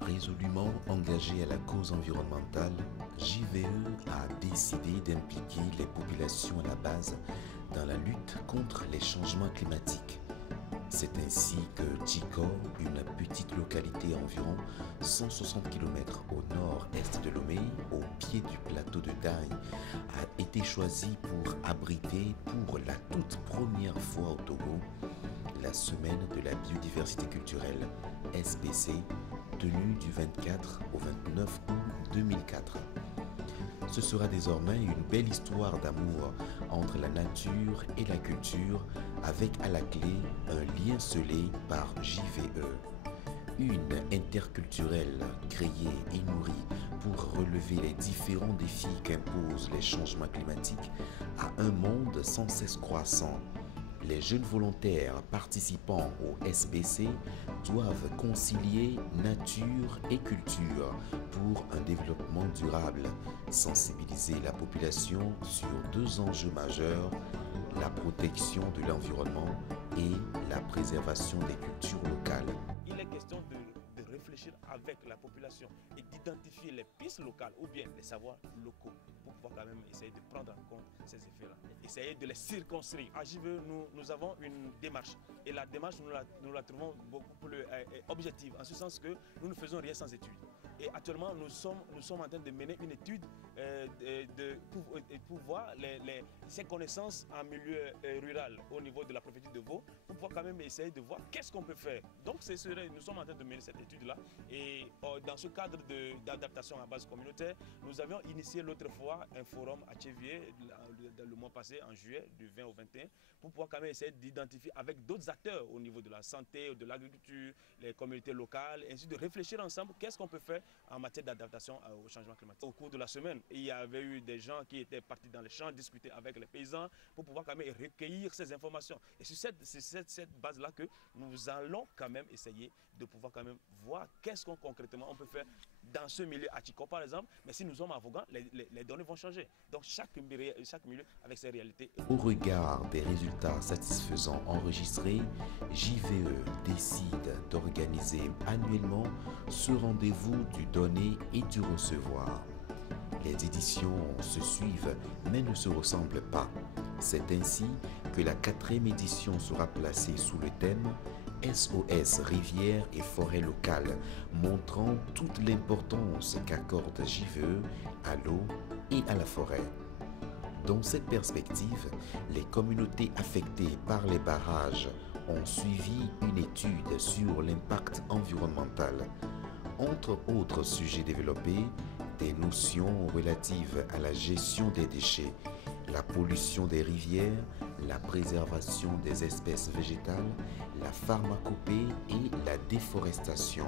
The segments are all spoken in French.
Résolument engagé à la cause environnementale, JVE a décidé d'impliquer les populations à la base dans la lutte contre les changements climatiques. C'est ainsi que Djiko, une petite localité à environ 160 km au nord-est de Lomé, au pied du plateau de Dagne, a été choisi pour abriter pour la toute première fois au Togo la semaine de la biodiversité culturelle SBC, tenue du 24 au 29 août 2004. Ce sera désormais une belle histoire d'amour entre la nature et la culture, avec à la clé un lien scellé par JVE. Une interculturelle créée et nourrie pour relever les différents défis qu'imposent les changements climatiques à un monde sans cesse croissant. Les jeunes volontaires participant au SBC doivent concilier nature et culture pour un développement durable, sensibiliser la population sur deux enjeux majeurs, la protection de l'environnement et la préservation des cultures locales. Il est question de réfléchir avec la population et d'identifier les pistes locales ou bien les savoirs locaux pour pouvoir quand même essayer de prendre en compte ces effets-là, essayer de les circonscrire. À JVE, nous avons une démarche et la démarche, nous la trouvons beaucoup plus objective, en ce sens que nous ne faisons rien sans études. Et actuellement, nous sommes en train de mener une étude pour voir ces connaissances en milieu rural au niveau de la préfecture de Vaud, pour pouvoir quand même essayer de voir qu'est-ce qu'on peut faire. Donc nous sommes en train de mener cette étude-là et dans ce cadre d'adaptation à base communautaire, nous avions initié l'autre fois un forum à Tchévier le mois passé, en juillet, du 20 au 21, pour pouvoir quand même essayer d'identifier avec d'autres acteurs au niveau de la santé, de l'agriculture, les communautés locales, et ainsi de réfléchir ensemble qu'est-ce qu'on peut faire en matière d'adaptation au changement climatique. Au cours de la semaine, il y avait eu des gens qui étaient partis dans les champs discuter avec les paysans pour pouvoir quand même recueillir ces informations. Et c'est cette base-là que nous allons quand même essayer de pouvoir quand même voir qu'est-ce qu'on concrètement on peut faire dans ce milieu à Djiko par exemple. Mais si nous sommes à Vaughan, les données vont changer. Donc chaque milieu avec ses réalités. Au regard des résultats satisfaisants enregistrés, JVE décide d'organiser annuellement ce rendez-vous du donner et du recevoir. Les éditions se suivent mais ne se ressemblent pas. C'est ainsi que la 4e édition sera placée sous le thème SOS rivières et forêts locales, montrant toute l'importance qu'accorde JVE à l'eau et à la forêt. Dans cette perspective, les communautés affectées par les barrages ont suivi une étude sur l'impact environnemental. Entre autres sujets développés, des notions relatives à la gestion des déchets, la pollution des rivières, la préservation des espèces végétales, la pharmacopée et la déforestation.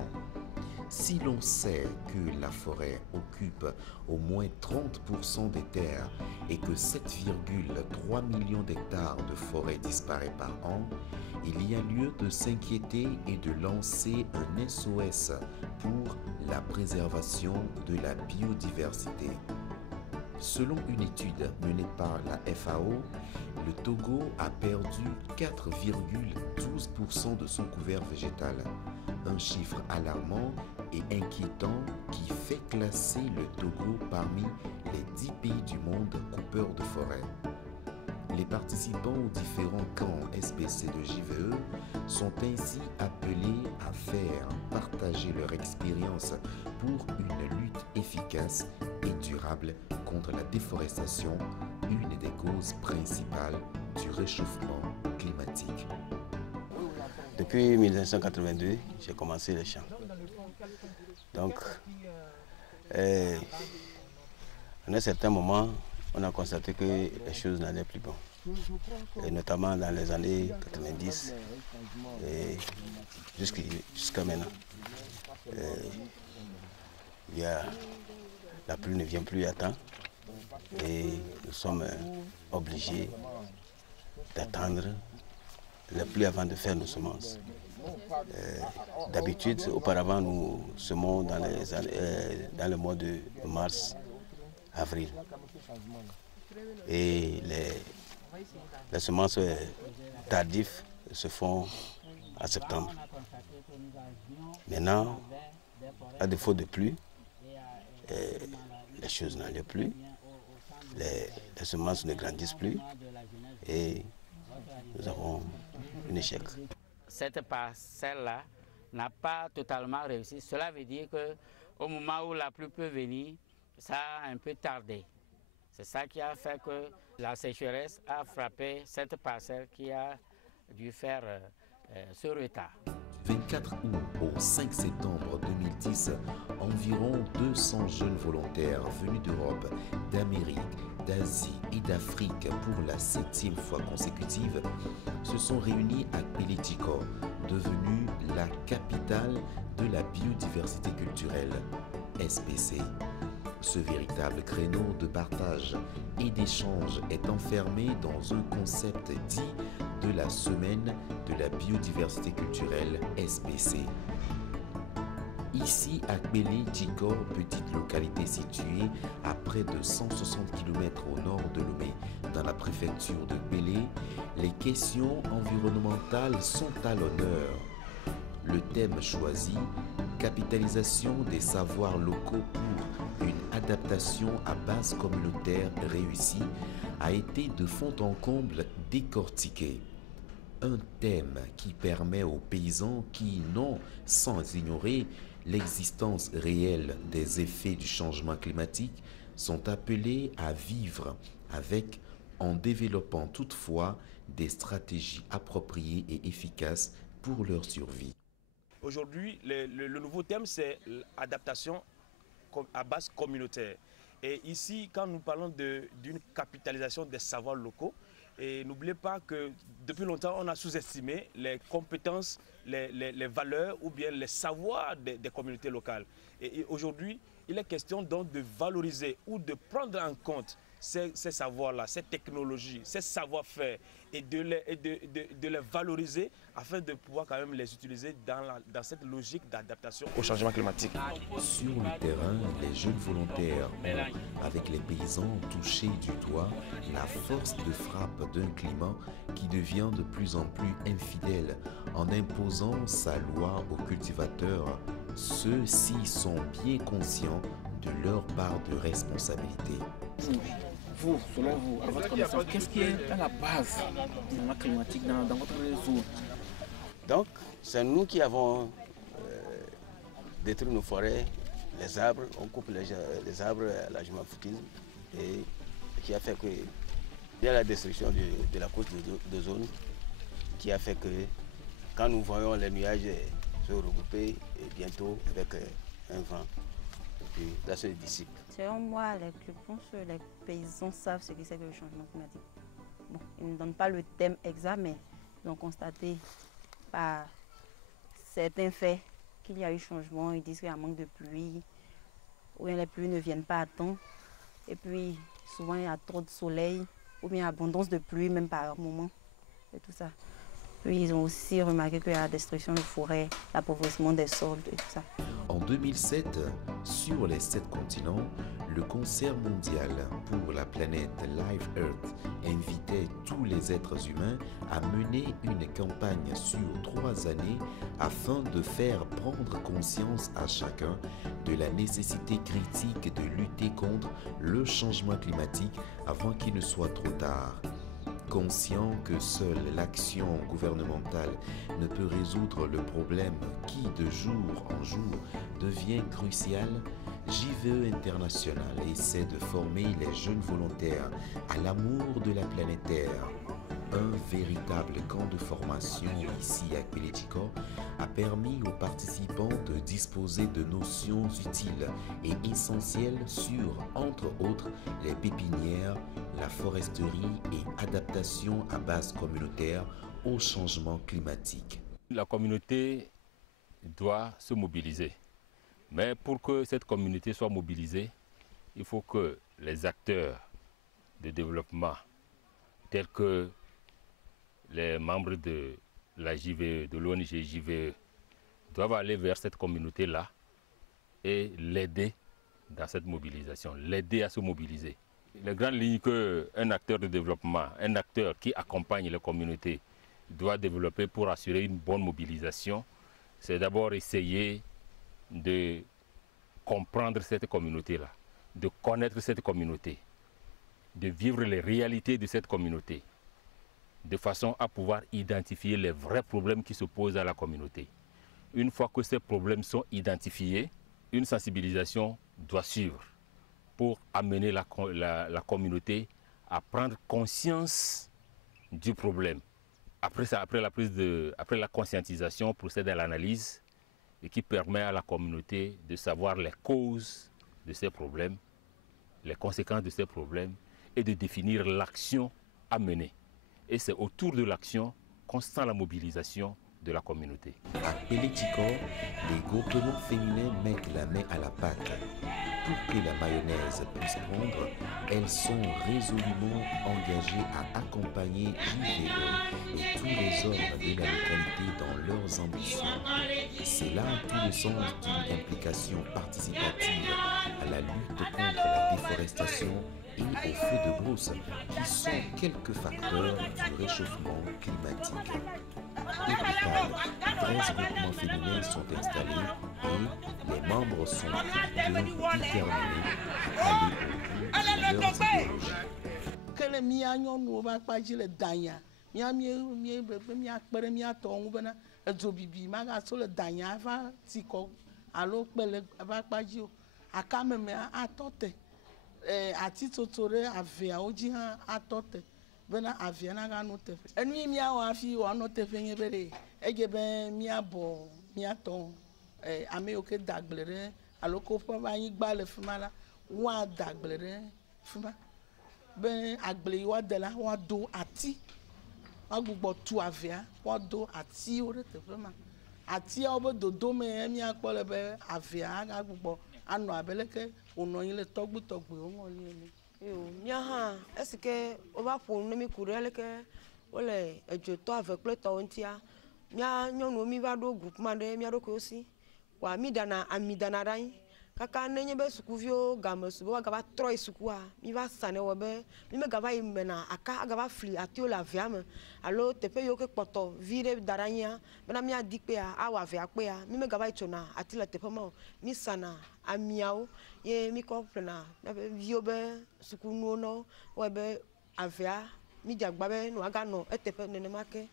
Si l'on sait que la forêt occupe au moins 30% des terres et que 7,3 millions d'hectares de forêt disparaissent par an, il y a lieu de s'inquiéter et de lancer un SOS pour la préservation de la biodiversité. Selon une étude menée par la FAO, le Togo a perdu 4,12% de son couvert végétal. Un chiffre alarmant et inquiétant qui fait classer le Togo parmi les 10 pays du monde coupeurs de forêt. Les participants aux différents camps SBC de JVE sont ainsi appelés à faire partager leur expérience pour une lutte efficace et durable contre la déforestation, une des causes principales du réchauffement climatique. Depuis 1982, j'ai commencé les champs. Donc, à un certain moment, on a constaté que les choses n'allaient plus bon. Et notamment dans les années 90 et jusqu'à maintenant. La pluie ne vient plus à temps et nous sommes obligés d'attendre la pluie avant de faire nos semences. D'habitude, auparavant, nous semons dans le mois de mars, avril. Et les semences tardives se font en septembre. Maintenant, à défaut de pluie, les choses n'allaient plus, les semences ne grandissent plus et nous avons un échec. Cette parcelle-là n'a pas totalement réussi. Cela veut dire qu'au moment où la pluie peut venir, ça a un peu tardé. C'est ça qui a fait que la sécheresse a frappé cette parcelle qui a dû faire ce retard. Du 24 août au 5 septembre 2010, environ 200 jeunes volontaires venus d'Europe, d'Amérique, d'Asie et d'Afrique pour la 7e fois consécutive se sont réunis à Kpele-Djikor, devenue la capitale de la biodiversité culturelle, SPC. Ce véritable créneau de partage et d'échange est enfermé dans un concept dit de la semaine de la biodiversité culturelle SPC. Ici à Kpele-Djikor, petite localité située à près de 160 km au nord de Lomé, dans la préfecture de Kpele, les questions environnementales sont à l'honneur. Le thème choisi, capitalisation des savoirs locaux pour une adaptation à base communautaire réussie, a été de fond en comble décortiqué. Un thème qui permet aux paysans qui n'ont, sans ignorer l'existence réelle des effets du changement climatique, sont appelés à vivre avec, en développant toutefois des stratégies appropriées et efficaces pour leur survie. Aujourd'hui, le nouveau thème, c'est l'adaptation à base communautaire. Et ici, quand nous parlons d'une capitalisation des savoirs locaux, et n'oubliez pas que depuis longtemps, on a sous-estimé les compétences, les valeurs ou bien les savoirs des communautés locales. Et aujourd'hui, il est question donc de valoriser ou de prendre en compte ces savoirs-là, ces technologies, ces savoir-faire et de les valoriser afin de pouvoir quand même les utiliser dans cette logique d'adaptation au changement climatique. Sur le terrain, les jeunes volontaires ont, avec les paysans, touché du doigt la force de frappe d'un climat qui devient de plus en plus infidèle en imposant sa loi aux cultivateurs. Ceux-ci sont bien conscients de leur part de responsabilité. Vous, selon vous, à votre connaissance, qu'est-ce qui est à la base du changement climatique dans votre réseau? Donc, c'est nous qui avons détruit nos forêts, les arbres, on coupe les arbres à l'agriculture et qui a fait que il y a la destruction de la couche d'ozone qui a fait que quand nous voyons les nuages se regrouper et bientôt avec un vent, puis ça se dissipe. Selon moi, je pense que les paysans savent ce que c'est que le changement climatique. Bon, ils ne donnent pas le thème exact, mais ils ont constaté par certains faits qu'il y a eu changement. Ils disent qu'il y a un manque de pluie, ou bien les pluies ne viennent pas à temps. Et puis, souvent, il y a trop de soleil, ou bien abondance de pluie, même par moment, et tout ça. Puis, ils ont aussi remarqué qu'il y a la destruction de forêts, l'appauvrissement des sols, et tout ça. En 2007, sur les 7 continents, le concert mondial pour la planète Live Earth invitait tous les êtres humains à mener une campagne sur 3 années afin de faire prendre conscience à chacun de la nécessité critique de lutter contre le changement climatique avant qu'il ne soit trop tard. Conscient que seule l'action gouvernementale ne peut résoudre le problème qui, de jour en jour, devient crucial, JVE International essaie de former les jeunes volontaires à l'amour de la planète Terre. Un véritable camp de formation ici à Kpele-Djikor a permis aux participants de disposer de notions utiles et essentielles sur, entre autres, les pépinières, la foresterie et adaptation à base communautaire au changement climatique. La communauté doit se mobiliser. Mais pour que cette communauté soit mobilisée, il faut que les acteurs de développement, tels que les membres de la JVE, de l'ONG JVE, doivent aller vers cette communauté-là et l'aider dans cette mobilisation, l'aider à se mobiliser. Les grandes lignes qu'un acteur de développement, un acteur qui accompagne les communautés doit développer pour assurer une bonne mobilisation, c'est d'abord essayer de comprendre cette communauté-là, de connaître cette communauté, de vivre les réalités de cette communauté, de façon à pouvoir identifier les vrais problèmes qui se posent à la communauté. Une fois que ces problèmes sont identifiés, une sensibilisation doit suivre pour amener la communauté à prendre conscience du problème. Après ça, après la conscientisation, procède à l'analyse et qui permet à la communauté de savoir les causes de ces problèmes, les conséquences de ces problèmes et de définir l'action à mener. Et c'est autour de l'action qu'on sent la mobilisation de la communauté. À Péléticor, les groupements féminins mettent la main à la pâte. Pour que la mayonnaise puisse prendre, elles sont résolument engagées à accompagner JVE et tous les hommes de la localité dans leurs ambitions. C'est là tout le sens d'une implication participative à la lutte contre la déforestation et aux feux de brousse, qui sont quelques facteurs du réchauffement climatique. Au total, 13 groupements féminins sont installés et les membres sont déterminés à aller au bout de leurs idéologies. Bena aviana ga no tefe enu mi a wa fi wa no tefe yen bere eje ben mi abo mi aton ame oke daglere aloko fo ba yin gba le fuma la wa daglere fuma ben agle wa de la wa do ati wa gbugbo tu avia wa do ati ore tefe ma ati obo dodo me mi apo le be avia ga gbugbo anu abeleke ono yin le togbutogbe o won ni Miaha, est-ce que on va pour nous courir que voilà je to avec le tontia mia nyonu mi va do groupement de mia do ko aussi wa mi dana rai kaka nenye be sukuvio gama subo ga ba troi sukua mi va sane wo be mi me ga ba imena aka ga ba fli atio la viame allo te pe yo ke poto vire daranya bena mi adikpe a wa via pe a mi me ga ba itona atila te pe mo mi sana amiao ye mi ko plena vio be sukunu no wo be avia mi jagba be no aga no etepe nene make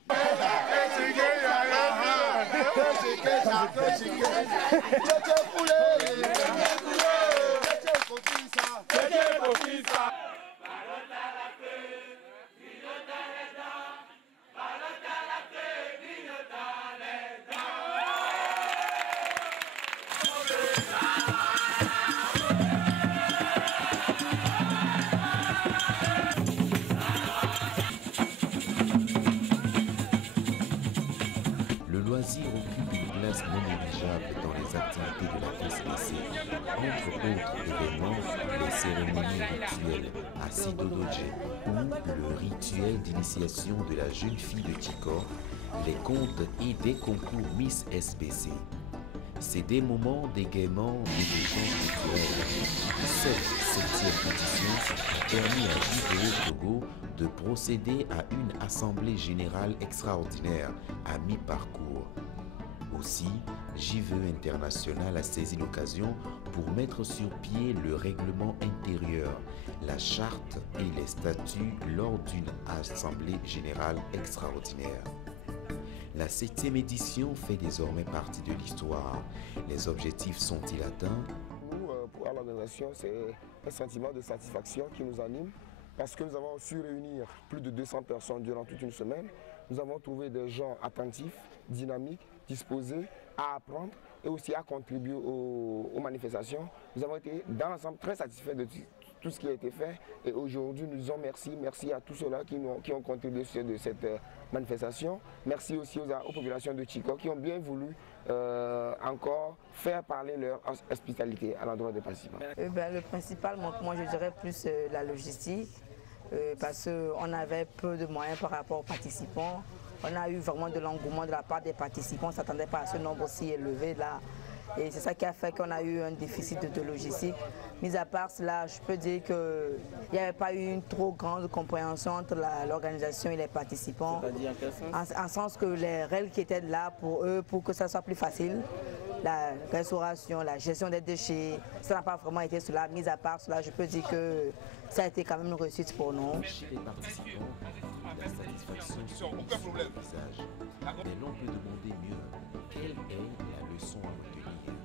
Le loisir occupe une place non négligeable dans les activités de la SBC. Entre autres événements, les cérémonies rituelles à Sidododje ou le rituel d'initiation de la jeune fille de Tikor, les contes et des concours Miss SBC. C'est des moments d'égaiement et d'échange culturel. Cette 7e édition a permis à JVE Togo de procéder à une assemblée générale extraordinaire à mi-parcours. Aussi, JVE International a saisi l'occasion pour mettre sur pied le règlement intérieur, la charte et les statuts lors d'une assemblée générale extraordinaire. La 7e édition fait désormais partie de l'histoire. Les objectifs sont-ils atteints? Pour l'organisation, c'est un sentiment de satisfaction qui nous anime parce que nous avons su réunir plus de 200 personnes durant toute une semaine. Nous avons trouvé des gens attentifs, dynamiques, disposés à apprendre et aussi à contribuer aux manifestations. Nous avons été dans l'ensemble très satisfaits de tout ce qui a été fait et aujourd'hui nous disons merci à tous ceux-là qui ont contribué sur cette manifestation. Merci aussi aux populations de Tikor qui ont bien voulu encore faire parler leur hospitalité à l'endroit des participants. Le principal manquement, je dirais plus la logistique, parce qu'on avait peu de moyens par rapport aux participants. On a eu vraiment de l'engouement de la part des participants, on ne s'attendait pas à ce nombre aussi élevé là. Et c'est ça qui a fait qu'on a eu un déficit de logistique. Mis à part cela, je peux dire qu'il n'y avait pas eu une trop grande compréhension entre l'organisation et les participants. C'est-à-dire en quel sens? En sens que les règles qui étaient là pour eux, pour que ça soit plus facile, la restauration, la gestion des déchets. Ça n'a pas vraiment été cela. Mis à part cela, je peux dire que ça a été quand même une réussite pour nous. Chez les participants, la satisfaction sur le visage. Mais l'on peut demander mieux, quelle est la leçon à retenir?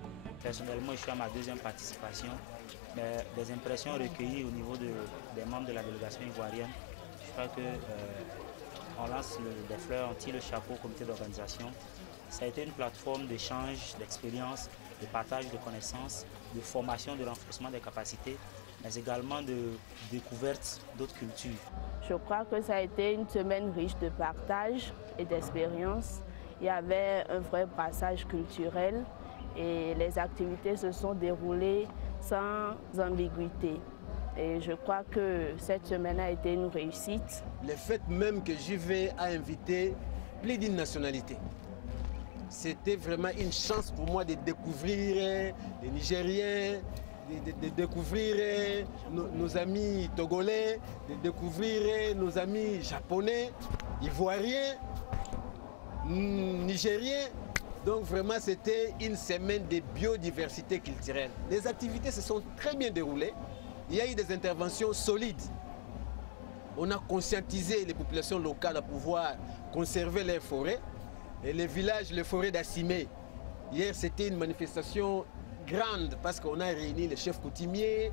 Personnellement, je suis à ma deuxième participation. Mais des impressions recueillies au niveau des membres de la délégation ivoirienne, je crois qu'on lance des fleurs, on tire le chapeau au comité d'organisation. Ça a été une plateforme d'échange, d'expérience, de partage de connaissances, de formation, de renforcement des capacités, mais également de découverte d'autres cultures. Je crois que ça a été une semaine riche de partage et d'expérience. Il y avait un vrai brassage culturel et les activités se sont déroulées sans ambiguïté. Et je crois que cette semaine a été une réussite. Le fait même que JV a invité plus d'une nationalité, c'était vraiment une chance pour moi de découvrir les Nigériens, de découvrir nos amis togolais, de découvrir nos amis japonais, ivoiriens, nigériens. Donc vraiment c'était une semaine de biodiversité culturelle. Les activités se sont très bien déroulées. Il y a eu des interventions solides. On a conscientisé les populations locales à pouvoir conserver leurs forêts. Et les villages, les forêts d'Assimé. Hier c'était une manifestation grande parce qu'on a réuni les chefs coutumiers,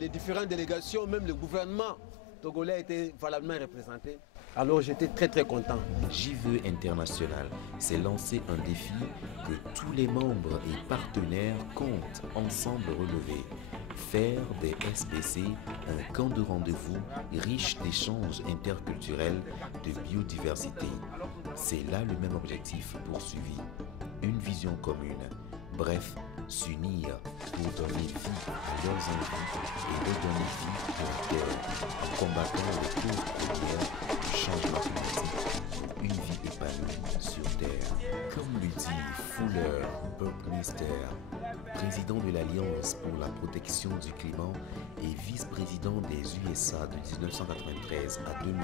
les différentes délégations, même le gouvernement togolais a été valablement représenté. Alors j'étais très content. JVE International s'est lancé un défi que tous les membres et partenaires comptent ensemble relever. Faire des SBC un camp de rendez-vous riche d'échanges interculturels, de biodiversité. C'est là le même objectif poursuivi. Une vision commune. Bref, s'unir pour donner vie à leurs envies et redonner vie à la terre en combattant les causes premières du changement climatique. Une vie épanouie sur terre. Comme le dit Fuller Buckminster, président de l'Alliance pour la protection du climat et vice-président des USA de 1993 à 2001,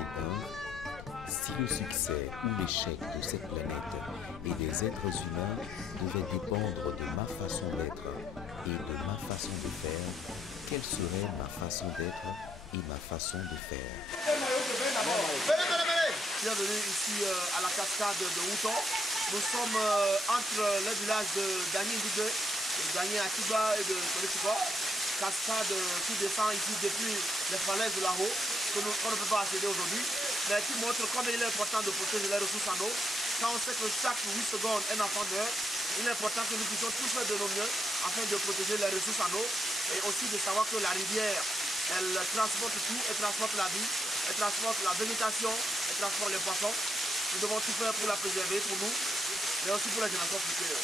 si le succès ou l'échec de cette planète et des êtres humains devait dépendre de ma façon d'être et de ma façon de faire, quelle serait ma façon d'être et ma façon de faire? Bienvenue ici à la cascade de Houton. Nous sommes entre les villages de Dani Ndougué, de Dani Atiba et de Kolesiba. Cascade qui descend ici depuis les falaises de Lao, qu'on ne peut pas accéder aujourd'hui, mais qui montre comme il est important de protéger les ressources en eau. Quand on sait que chaque 8 secondes un enfant meurt, il est important que nous puissions tous faire de nos mieux afin de protéger les ressources en eau et aussi de savoir que la rivière, elle transporte tout, elle transporte la vie, elle transporte la végétation, elle transporte les poissons. Nous devons tout faire pour la préserver, pour nous, mais aussi pour les générations futures.